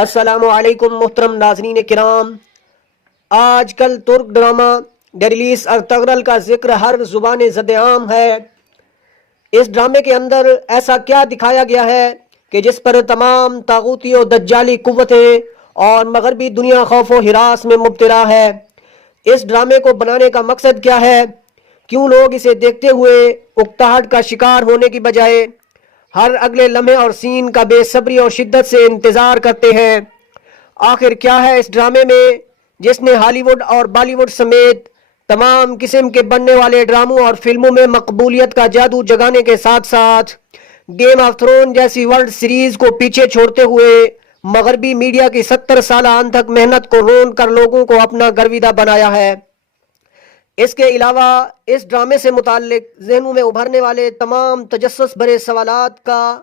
السلام علیکم محترم ناظرین کرام. آج کل ترک ڈرامہ ڈیریلیس ارطغرل کا ذکر ہر زبان زد عام ہے. اس ڈرامے کے اندر ایسا کیا دکھایا گیا ہے کہ جس پر تمام طاغوتی و دجالی قوتیں اور مغربی دنیا خوف و ہراس میں مبتلا ہے. اس ڈرامے کو بنانے کا مقصد کیا ہے؟ کیوں لوگ اسے دیکھتے ہوئے اکتاہٹ کا شکار ہونے کی بجائے ہر اگلے لمحے اور سین کا بے صبری اور شدت سے انتظار کرتے ہیں؟ آخر کیا ہے اس ڈرامے میں جس نے ہالی ووڈ اور بالی ووڈ سمیت تمام قسم کے بننے والے ڈراموں اور فلموں میں مقبولیت کا جادو جگانے کے ساتھ ساتھ گیم آف تھرون جیسی ورلڈ سیریز کو پیچھے چھوڑتے ہوئے مغربی میڈیا کی 70 سالہ انتھک محنت کو رون کر لوگوں کو اپنا گرویدہ بنایا ہے؟ اس کے علاوہ اس ڈرامے سے متعلق ذہنوں میں ابھرنے والے تمام تجسس بھرے سوالات کا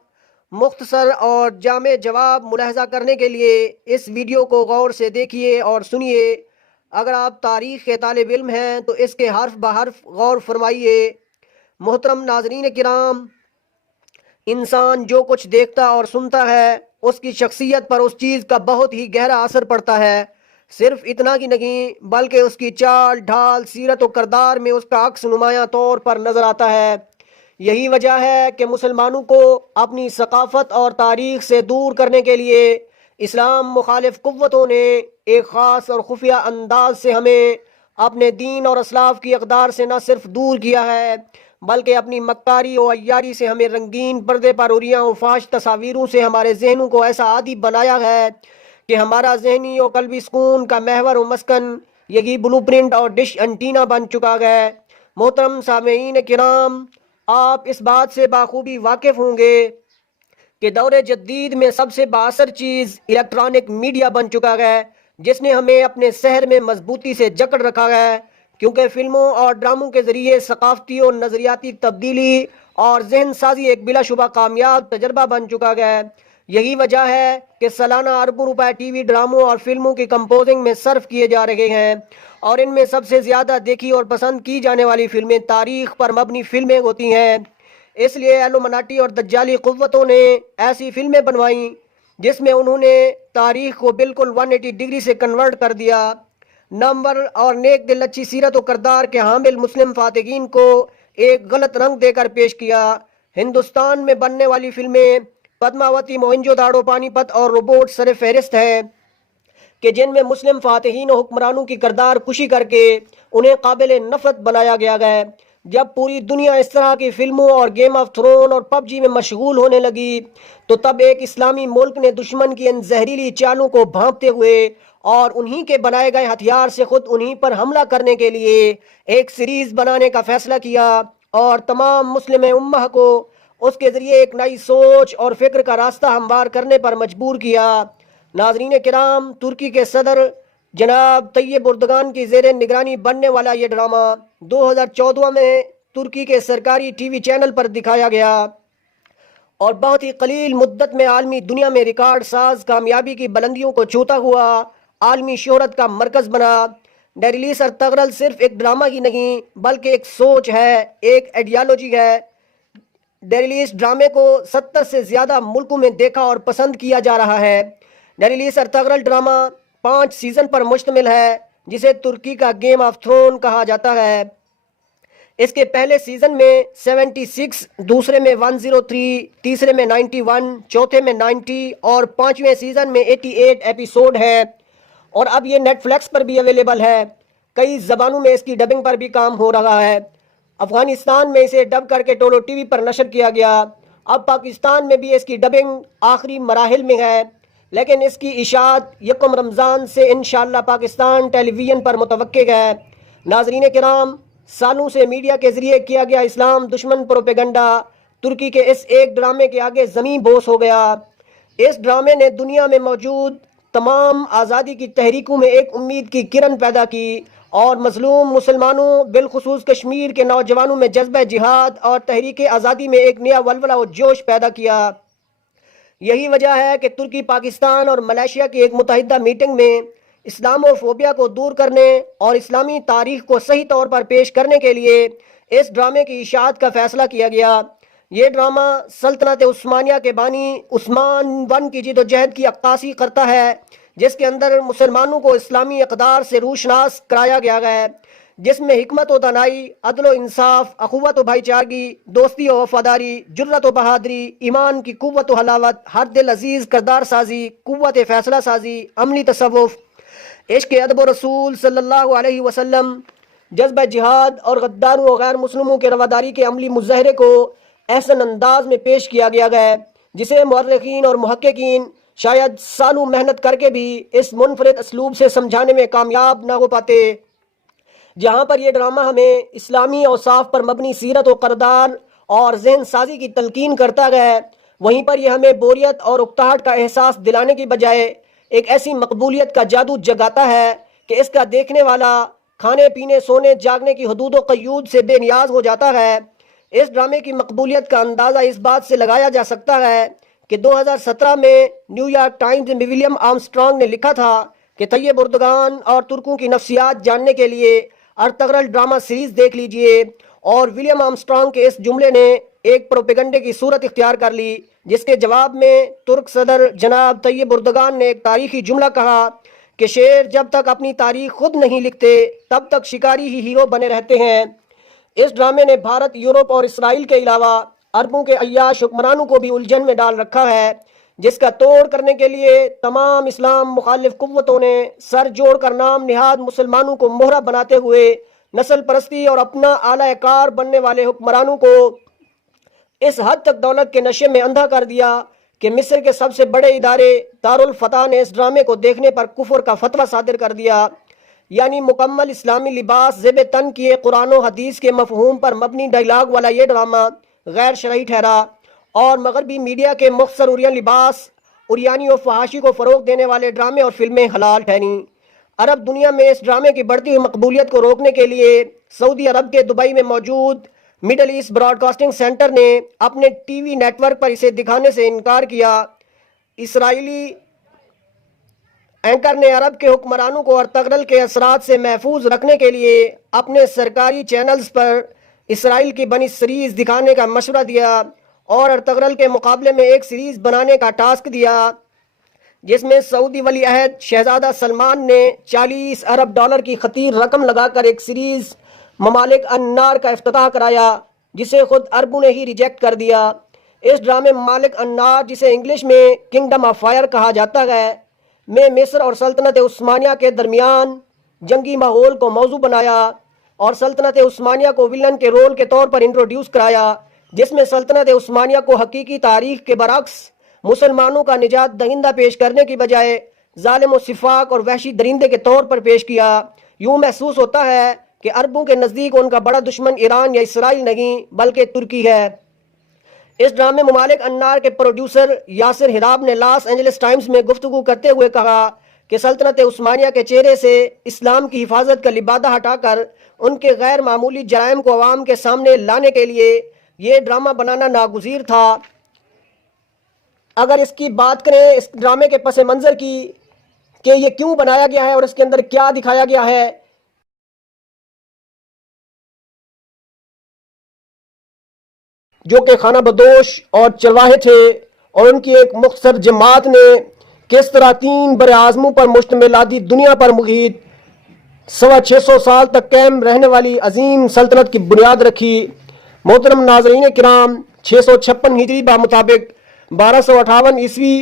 مختصر اور جامع جواب ملاحظہ کرنے کے لیے اس ویڈیو کو غور سے دیکھیے اور سنیے. اگر آپ تاریخ کے طالب علم ہیں تو اس کے حرف بحرف غور فرمائیے. محترم ناظرین کرام، انسان جو کچھ دیکھتا اور سنتا ہے اس کی شخصیت پر اس چیز کا بہت ہی گہرا اثر پڑتا ہے. صرف اتنا کی نہیں بلکہ اس کی چال ڈھال سیرت و کردار میں اس کا عکس نمایاں طور پر نظر آتا ہے. یہی وجہ ہے کہ مسلمانوں کو اپنی ثقافت اور تاریخ سے دور کرنے کے لیے اسلام مخالف قوتوں نے ایک خاص اور خفیہ انداز سے ہمیں اپنے دین اور اسلاف کی اقدار سے نہ صرف دور کیا ہے بلکہ اپنی مکاری و عیاری سے ہمیں رنگین پردے پر عریاں و فاش تصاویروں سے ہمارے ذہنوں کو ایسا عادی بنایا ہے کہ ہمارا ذہنی و قلبی سکون کا محور و مسکن یہی بلو پرنٹ اور ڈش انٹینا بن چکا ہے. محترم سامعین کرام، آپ اس بات سے بخوبی واقف ہوں گے کہ دور جدید میں سب سے بااثر چیز الیکٹرانک میڈیا بن چکا ہے جس نے ہمیں اپنے سحر میں مضبوطی سے جکڑ رکھا ہے، کیونکہ فلموں اور ڈراموں کے ذریعے ثقافتی اور نظریاتی تبدیلی اور ذہن سازی ایک بلا شبہ کامیاب تجربہ بن چکا ہے. یہی وجہ ہے کہ سالانہ اربوں روپے ٹی وی ڈراموں اور فلموں کی کمپوزنگ میں صرف کیے جا رہے ہیں، اور ان میں سب سے زیادہ دیکھی اور پسند کی جانے والی فلمیں تاریخ پر مبنی فلمیں ہوتی ہیں. اس لیے ایلومناٹی اور دجالی قوتوں نے ایسی فلمیں بنوائیں جس میں انہوں نے تاریخ کو بالکل 180 ڈگری سے کنورٹ کر دیا. نامور اور نیک دل اچھی سیرت و کردار کے حامل مسلم فاتحین کو ایک غلط رنگ دے کر پیش کیا. ہندوستان میں بننے والی فلمیں پدماوتی، موہنجو داڑو، پانی پت اور روبوٹ سر فہرست ہے کہ جن میں مسلم فاتحین و حکمرانوں کی کردار کشی کر کے انہیں قابل نفرت بنایا گیا ہے. جب پوری دنیا اس طرح کی فلموں اور گیم آف تھرون اور پب جی میں مشغول ہونے لگی تو تب ایک اسلامی ملک نے دشمن کی ان زہریلی چالوں کو بھانپتے ہوئے اور انہی کے بنائے گئے ہتھیار سے خود انہی پر حملہ کرنے کے لیے ایک سیریز بنانے کا فیصلہ کیا اور تمام مسلم امہ کو اس کے ذریعے ایک نئی سوچ اور فکر کا راستہ ہموار کرنے پر مجبور کیا. ناظرین کرام، ترکی کے صدر جناب طیب اردگان کی زیر نگرانی بننے والا یہ ڈرامہ 2014 میں ترکی کے سرکاری ٹی وی چینل پر دکھایا گیا اور بہت ہی قلیل مدت میں عالمی دنیا میں ریکارڈ ساز کامیابی کی بلندیوں کو چھوتا ہوا عالمی شہرت کا مرکز بنا. ڈیریلیس ارطغرل صرف ایک ڈرامہ ہی نہیں بلکہ ایک سوچ ہے، ایک ایڈیالوجی ہے. ڈیریلیس ڈرامے کو 70 سے زیادہ ملکوں میں دیکھا اور پسند کیا جا رہا ہے. ڈیریلیس ارطغرل ڈرامہ 5 سیزن پر مشتمل ہے جسے ترکی کا گیم آف تھرون کہا جاتا ہے. اس کے پہلے سیزن میں 76، دوسرے میں 103، تیسرے میں 91، چوتھے میں 90 اور 5ویں سیزن میں 88 ایپیسوڈ ہے، اور اب یہ نیٹ فلیکس پر بھی اویلیبل ہے. کئی زبانوں میں اس کی ڈبنگ پر بھی کام ہو رہا ہے. افغانستان میں اسے ڈب کر کے ٹولو ٹی وی پر نشر کیا گیا. اب پاکستان میں بھی اس کی ڈبنگ آخری مراحل میں ہے، لیکن اس کی اشاعت 1 رمضان سے انشاءاللہ پاکستان ٹیلی ویژن پر متوقع ہے. ناظرین کرام، سالوں سے میڈیا کے ذریعے کیا گیا اسلام دشمن پروپیگنڈا ترکی کے اس ایک ڈرامے کے آگے زمین بوس ہو گیا. اس ڈرامے نے دنیا میں موجود تمام آزادی کی تحریکوں میں ایک امید کی کرن پیدا کی اور مظلوم مسلمانوں بالخصوص کشمیر کے نوجوانوں میں جذبہ جہاد اور تحریک آزادی میں ایک نیا ولولہ و جوش پیدا کیا. یہی وجہ ہے کہ ترکی، پاکستان اور ملائیشیا کی ایک متحدہ میٹنگ میں اسلامو فوبیا کو دور کرنے اور اسلامی تاریخ کو صحیح طور پر پیش کرنے کے لیے اس ڈرامے کی اشاعت کا فیصلہ کیا گیا. یہ ڈرامہ سلطنت عثمانیہ کے بانی عثمان ون کی جد و جہد کی عکاسی کرتا ہے، جس کے اندر مسلمانوں کو اسلامی اقدار سے روشناس کرایا گیا ہے، جس میں حکمت و دانائی، عدل و انصاف، اخوت و بھائی چارگی، دوستی و وفاداری، جرت و بہادری، ایمان کی قوت و حلاوت، ہر دل عزیز کردار سازی، قوت فیصلہ سازی، عملی تصوف، عشق ادب و رسول صلی اللہ علیہ وسلم، جذبہ جہاد اور غداروں و غیر مسلموں کے رواداری کے عملی مظاہرے کو احسن انداز میں پیش کیا گیا ہے، جسے مورخین اور محققین شاید سالوں محنت کر کے بھی اس منفرد اسلوب سے سمجھانے میں کامیاب نہ ہو پاتے۔ جہاں پر یہ ڈرامہ ہمیں اسلامی اوصاف پر مبنی سیرت و کردار اور ذہن سازی کی تلقین کرتا ہے، وہیں پر یہ ہمیں بوریت اور اکتاہٹ کا احساس دلانے کی بجائے ایک ایسی مقبولیت کا جادو جگاتا ہے کہ اس کا دیکھنے والا کھانے پینے سونے جاگنے کی حدود و قیود سے بے نیاز ہو جاتا ہے۔ اس ڈرامے کی مقبولیت کا اندازہ اس بات سے لگایا جا سکتا ہے کہ 2017 میں نیو یارک ٹائمز میں ولیم آرمسٹرانگ نے لکھا تھا کہ طیب اردگان اور ترکوں کی نفسیات جاننے کے لیے ارطغرل ڈرامہ سیریز دیکھ لیجئے، اور ولیم آرمسٹرانگ کے اس جملے نے ایک پروپیگنڈے کی صورت اختیار کر لی، جس کے جواب میں ترک صدر جناب طیب اردگان نے ایک تاریخی جملہ کہا کہ شیر جب تک اپنی تاریخ خود نہیں لکھتے تب تک شکاری ہی ہیرو بنے رہتے ہیں۔ اس ڈرامے نے بھارت، یورپ اور اسرائیل کے علاوہ عربوں کے عیاش حکمرانوں کو بھی الجھن میں ڈال رکھا ہے، جس کا توڑ کرنے کے لیے تمام اسلام مخالف قوتوں نے سر جوڑ کر نام نہاد مسلمانوں کو مہرہ بناتے ہوئے نسل پرستی اور اپنا اعلی کار بننے والے حکمرانوں کو اس حد تک دولت کے نشے میں اندھا کر دیا کہ مصر کے سب سے بڑے ادارے دارالفتح نے اس ڈرامے کو دیکھنے پر کفر کا فتویٰ صادر کر دیا، یعنی مکمل اسلامی لباس زیب تن کیے قرآن و حدیث کے مفہوم پر مبنی ڈائیلاگ والا یہ ڈرامہ غیر شرعی ٹھہرا، اور مغربی میڈیا کے مختصر عریاں لباس، عریانی و فحاشی کو فروغ دینے والے ڈرامے اور فلمیں حلال ٹھہریں۔ عرب دنیا میں اس ڈرامے کی بڑھتی ہوئی مقبولیت کو روکنے کے لیے سعودی عرب کے دبئی میں موجود Middle East broadcasting Center نے اپنے ٹی وی نیٹ ورک پر اسے دکھانے سے انکار کیا۔ اسرائیلی اینکر نے عرب کے حکمرانوں کو ارطغرل کے اثرات سے محفوظ رکھنے کے لیے اپنے سرکاری چینلز پر اسرائیل کی بنی سیریز دکھانے کا مشورہ دیا، اور ارطغرل کے مقابلے میں ایک سیریز بنانے کا ٹاسک دیا، جس میں سعودی ولی عہد شہزادہ سلمان نے 40 ارب ڈالر کی خطیر رقم لگا کر ایک سیریز ممالک النار کا افتتاح کرایا، جسے خود عربوں نے ہی ریجیکٹ کر دیا۔ اس ڈرامے ممالک النار، جسے انگلش میں کنگڈم آف فائر کہا جاتا ہے، میں مصر اور سلطنت عثمانیہ کے درمیان جنگی ماحول کو موضوع بنایا اور سلطنت عثمانیہ کو ولن کے رول کے طور پر انٹروڈیوس کرایا، جس میں سلطنت عثمانیہ کو حقیقی تاریخ کے برعکس مسلمانوں کا نجات دہندہ پیش کرنے کی بجائے ظالم و سفاک اور وحشی درندے کے طور پر پیش کیا۔ یوں محسوس ہوتا ہے کہ عربوں کے نزدیک ان کا بڑا دشمن ایران یا اسرائیل نہیں بلکہ ترکی ہے۔ اس ڈرامے ممالک النار کے پروڈیوسر یاسر ہراب نے لاس اینجلس ٹائمز میں گفتگو کرتے ہوئے کہا کہ سلطنت عثمانیہ کے چہرے سے اسلام کی حفاظت کا لبادہ ہٹا کر ان کے غیر معمولی جرائم کو عوام کے سامنے لانے کے لیے یہ ڈرامہ بنانا ناگزیر تھا۔ اگر اس کی بات کریں اس ڈرامے کے پس منظر کی کہ یہ کیوں بنایا گیا ہے اور اس کے اندر کیا دکھایا گیا ہے، جو کہ خانہ بدوش اور چرواہے تھے، اور ان کی ایک مختصر جماعت نے کس طرح 3 بر اعظموں پر مشتمل آدھی دنیا پر محیط 650 سال تک قائم رہنے والی عظیم سلطنت کی بنیاد رکھی۔ محترم ناظرین کرام، 656 ہجری بمطابق 1258 عیسوی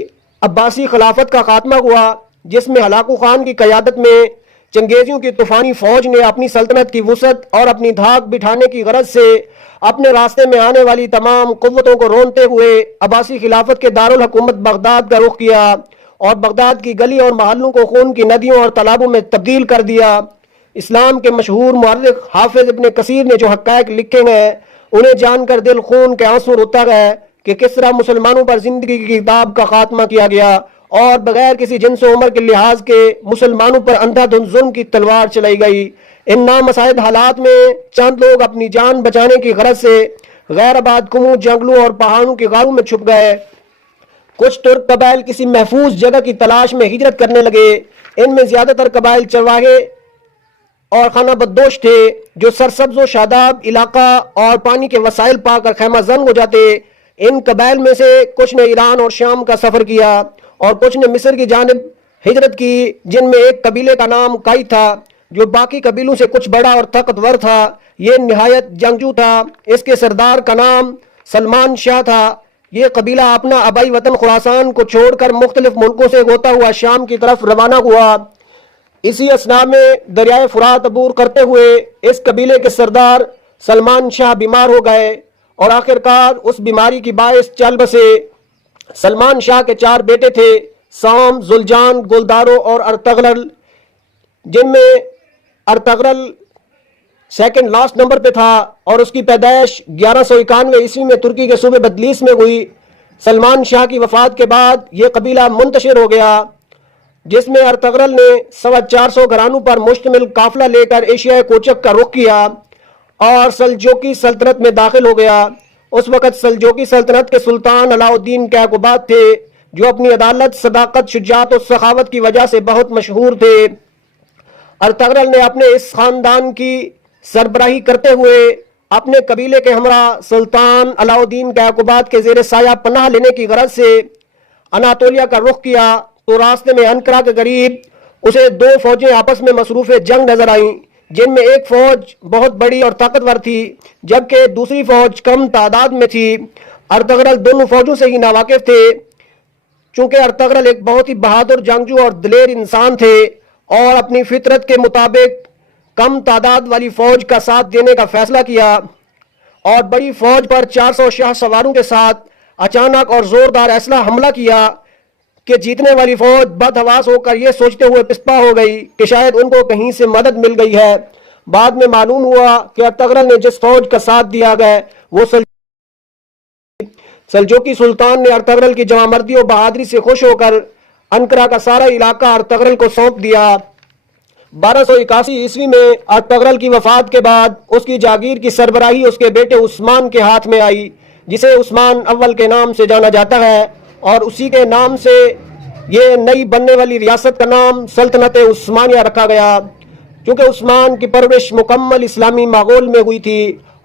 عباسی خلافت کا خاتمہ ہوا، جس میں ہلاکو خان کی قیادت میں چنگیزیوں کی طوفانی فوج نے اپنی سلطنت کی وسعت اور اپنی دھاک بٹھانے کی غرض سے اپنے راستے میں آنے والی تمام قوتوں کو رونتے ہوئے عباسی خلافت کے دارالحکومت بغداد کا رخ کیا، اور بغداد کی گلی اور محلوں کو خون کی ندیوں اور تالابوں میں تبدیل کر دیا۔ اسلام کے مشہور مورخ حافظ ابن کثیر نے جو حقائق لکھے ہیں، انہیں جان کر دل خون کے آنسو روتا ہے کہ کس طرح مسلمانوں پر زندگی کی کتاب کا خاتمہ کیا گیا، اور بغیر کسی جنس و عمر کے لحاظ کے مسلمانوں پر اندھا دھند ظلم کی تلوار چلائی گئی۔ ان نامساعد حالات میں چند لوگ اپنی جان بچانے کی غرض سے غیر آباد کموں، جنگلوں اور پہاڑوں کی غاروں میں چھپ گئے۔ کچھ ترک قبائل کسی محفوظ جگہ کی تلاش میں ہجرت کرنے لگے۔ ان میں زیادہ تر قبائل چرواہے اور خانہ بدوش تھے جو سرسبز و شاداب علاقہ اور پانی کے وسائل پا کر خیمہ زن ہو جاتے۔ ان قبائل میں سے کچھ نے ایران اور شام کا سفر کیا اور کچھ نے مصر کی جانب ہجرت کی، جن میں ایک قبیلے کا نام کائی تھا جو باقی قبیلوں سے کچھ بڑا اور طاقتور تھا۔ یہ نہایت جنگجو تھا۔ اس کے سردار کا نام سلمان شاہ تھا۔ یہ قبیلہ اپنا آبائی وطن خراسان کو چھوڑ کر مختلف ملکوں سے ہوتا ہوا شام کی طرف روانہ ہوا۔ اسی اثناء میں دریائے فرات عبور کرتے ہوئے اس قبیلے کے سردار سلمان شاہ بیمار ہو گئے اور آخرکار اس بیماری کی باعث چل بسے۔ سلمان شاہ کے 4 بیٹے تھے، سام، زلجان، گلدارو اور ارطغرل، جن میں ارطغرل سیکنڈ لاسٹ نمبر پہ تھا اور اس کی پیدائش 1191 عیسوی میں ترکی کے صوبے بدلیس میں ہوئی۔ سلمان شاہ کی وفات کے بعد یہ قبیلہ منتشر ہو گیا، جس میں ارطغرل نے 450 گھرانوں پر مشتمل قافلہ لے کر ایشیائے کوچک کا رخ کیا اور سلجوقی سلطنت میں داخل ہو گیا۔ اس وقت سلجوقی سلطنت کے سلطان علاء الدین کیقوباد تھے، جو اپنی عدالت، صداقت، شجاعت اور سخاوت کی وجہ سے بہت مشہور تھے۔ ارطغرل نے اپنے اس خاندان کی سربراہی کرتے ہوئے اپنے قبیلے کے ہمراہ سلطان علاء الدین کیقوباد کے زیر سایہ پناہ لینے کی غرض سے اناطولیہ کا رخ کیا تو راستے میں انقرہ کے قریب اسے 2 فوجیں آپس میں مصروف جنگ نظر آئیں، جن میں ایک فوج بہت بڑی اور طاقتور تھی جبکہ دوسری فوج کم تعداد میں تھی۔ ارطغرل دونوں فوجوں سے ہی ناواقف تھے، چونکہ ارطغرل ایک بہت ہی بہادر جنگجو اور دلیر انسان تھے اور اپنی فطرت کے مطابق کم تعداد والی فوج کا ساتھ دینے کا فیصلہ کیا اور بڑی فوج پر 400 شاہ سواروں کے ساتھ اچانک اور زوردار اسلحہ حملہ کیا کہ جیتنے والی فوج بدحواس ہو کر یہ سوچتے ہوئے پسپا ہو گئی کہ شاید ان کو کہیں سے مدد مل گئی ہے۔ بعد میں معلوم ہوا کہ ارطغرل نے جس فوج کا ساتھ دیا گیا وہ سلجوقی سلطان نے ارطغرل کی جوان مردی اور بہادری سے خوش ہو کر انقرہ کا سارا علاقہ ارطغرل کو سونپ دیا۔ 1281 عیسوی میں ارطغرل کی وفات کے بعد اس کی جاگیر کی سربراہی اس کے بیٹے عثمان کے ہاتھ میں آئی، جسے عثمان اول کے نام سے جانا جاتا ہے، اور اسی کے نام سے یہ نئی بننے والی ریاست کا نام سلطنت عثمانیہ رکھا گیا، کیونکہ عثمان کی پرورش مکمل اسلامی ماحول میں ہوئی تھی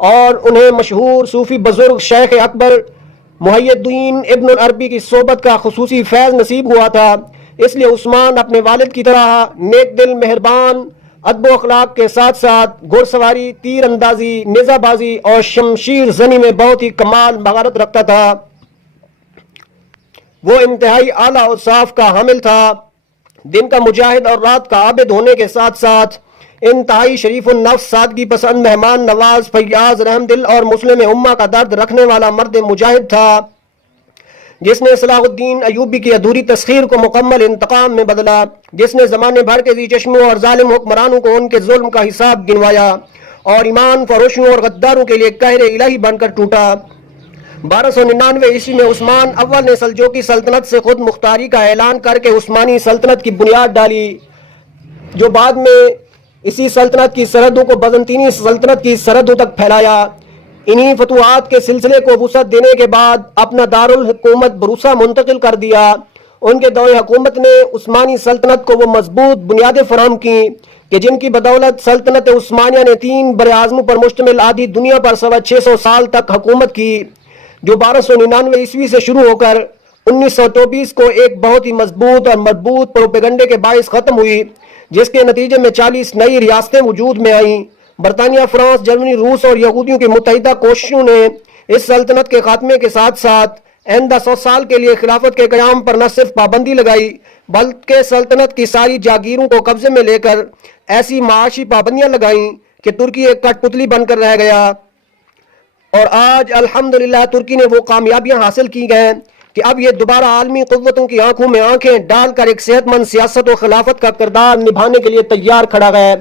اور انہیں مشہور صوفی بزرگ شیخ اکبر محی الدین ابن العربی کی صحبت کا خصوصی فیض نصیب ہوا تھا۔ اس لیے عثمان اپنے والد کی طرح نیک دل، مہربان، ادب و اخلاق کے ساتھ ساتھ گھڑ سواری، تیر اندازی، نیزہ بازی اور شمشیر زنی میں بہت ہی کمال مہارت رکھتا تھا۔ وہ انتہائی اعلیٰ اوصاف کا حامل تھا، دن کا مجاہد اور رات کا عابد ہونے کے ساتھ ساتھ انتہائی شریف النفس، سادگی پسند، مہمان نواز، فیاض، رحم دل اور مسلم امہ کا درد رکھنے والا مرد مجاہد تھا، جس نے صلاح الدین ایوبی کی ادھوری تسخیر کو مکمل انتقام میں بدلا، جس نے زمانے بھر کے ذی چشموں اور ظالم حکمرانوں کو ان کے ظلم کا حساب گنوایا اور ایمان فروشوں اور غداروں کے لیے قہر الہی بن کر ٹوٹا۔ 1299 عیسوی میں عثمان اول نے سلجوقی سلطنت سے خود مختاری کا اعلان کر کے عثمانی سلطنت کی بنیاد ڈالی، جو بعد میں اسی سلطنت کی سرحدوں کو بازنطینی سلطنت کی سرحدوں تک پھیلایا۔ انہی فتوحات کے سلسلے کو وسعت دینے کے بعد اپنا دارالحکومت بروسا منتقل کر دیا۔ ان کے دور حکومت نے عثمانی سلطنت کو وہ مضبوط بنیادیں فراہم کی کہ جن کی بدولت سلطنت عثمانیہ نے 3 براعظموں پر مشتمل آدھی دنیا پر 650 سال تک حکومت کی، جو 1299 عیسوی سے شروع ہو کر 1924 کو ایک بہت ہی مضبوط اور مربوط پروپیگنڈے کے باعث ختم ہوئی، جس کے نتیجے میں 40 نئی ریاستیں وجود میں آئیں۔ برطانیہ، فرانس، جرمنی، روس اور یہودیوں کی متحدہ کوششوں نے اس سلطنت کے خاتمے کے ساتھ ساتھ آئندہ 100 سال کے لیے خلافت کے قیام پر نہ صرف پابندی لگائی بلکہ سلطنت کی ساری جاگیروں کو قبضے میں لے کر ایسی معاشی پابندیاں لگائیں کہ ترکی ایک کٹ پتلی بن کر رہ گیا۔ اور آج الحمدللہ ترکی نے وہ کامیابیاں حاصل کی گئے کہ اب یہ دوبارہ عالمی قوتوں کی آنکھوں میں آنکھیں ڈال کر ایک صحت مند سیاست و خلافت کا کردار نبھانے کے لیے تیار کھڑا ہے۔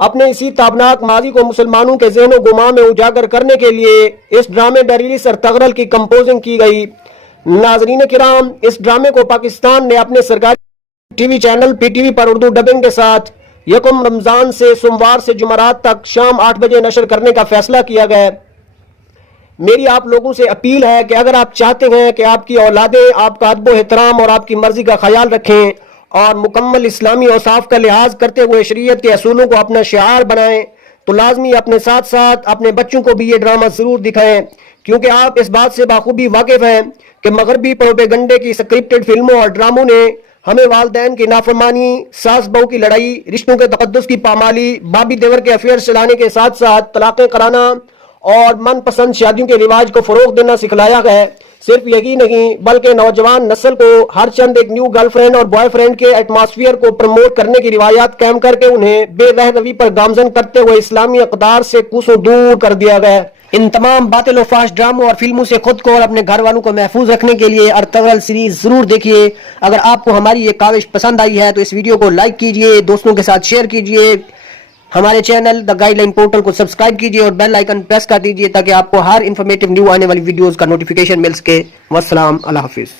اپنے اسی تابناک ماضی کو مسلمانوں کے ذہن و گمان میں اجاگر کرنے کے لیے اس ڈرامے ڈیریلیس ارطغرل کی کمپوزنگ کی گئی۔ ناظرین کرام، اس ڈرامے کو پاکستان نے اپنے سرکاری T V channel P T V پر اردو ڈبنگ کے ساتھ 1 رمضان سے سوموار سے جمعرات تک شام 8 بجے نشر کرنے کا فیصلہ کیا گیا۔ میری آپ لوگوں سے اپیل ہے کہ اگر آپ چاہتے ہیں کہ آپ کی اولادیں آپ کا ادب و احترام اور آپ کی مرضی کا خیال رکھیں اور مکمل اسلامی اوصاف کا لحاظ کرتے ہوئے شریعت کے اصولوں کو اپنا شعار بنائیں تو لازمی اپنے ساتھ ساتھ اپنے بچوں کو بھی یہ ڈرامہ ضرور دکھائیں، کیونکہ آپ اس بات سے بخوبی واقف ہیں کہ مغربی پروپیگنڈے کی اسکرپٹڈ فلموں اور ڈراموں نے ہمیں والدین کی نافرمانی، ساس بہو کی لڑائی، رشتوں کے تقدس کی پامالی، بابی دیور کے افیئر چلانے کے ساتھ ساتھ طلاقیں کرانا اور من پسند شادیوں کے رواج کو فروغ دینا سکھلایا ہے۔ صرف یہی نہیں بلکہ نوجوان نسل کو ہر چند ایک نیو گرل فرینڈ اور بوائے فرینڈ کے ایٹماسفیئر کو پروموٹ کرنے کی روایات قائم کر کے انہیں بے رہ روی پر گامزن کرتے ہوئے اسلامی اقدار سے کوسوں دور کر دیا گیا۔ ان تمام باطل و فحش ڈراموں اور فلموں سے خود کو اور اپنے گھر والوں کو محفوظ رکھنے کے لیے ارطغرل سیریز ضرور دیکھیے۔ اگر آپ کو ہماری یہ کاوش پسند آئی ہے تو اس ویڈیو کو لائک کیجئے، دوستوں کے ساتھ شیئر کیجئے، ہمارے channel the guide line portal کو سبسکرائب کیجئے اور بیل آئیکن پریس کر دیجئے تاکہ آپ کو ہر انفارمیٹیو نیو آنے والی ویڈیوز کا نوٹیفیکیشن مل سکے۔ والسلام، اللہ حافظ۔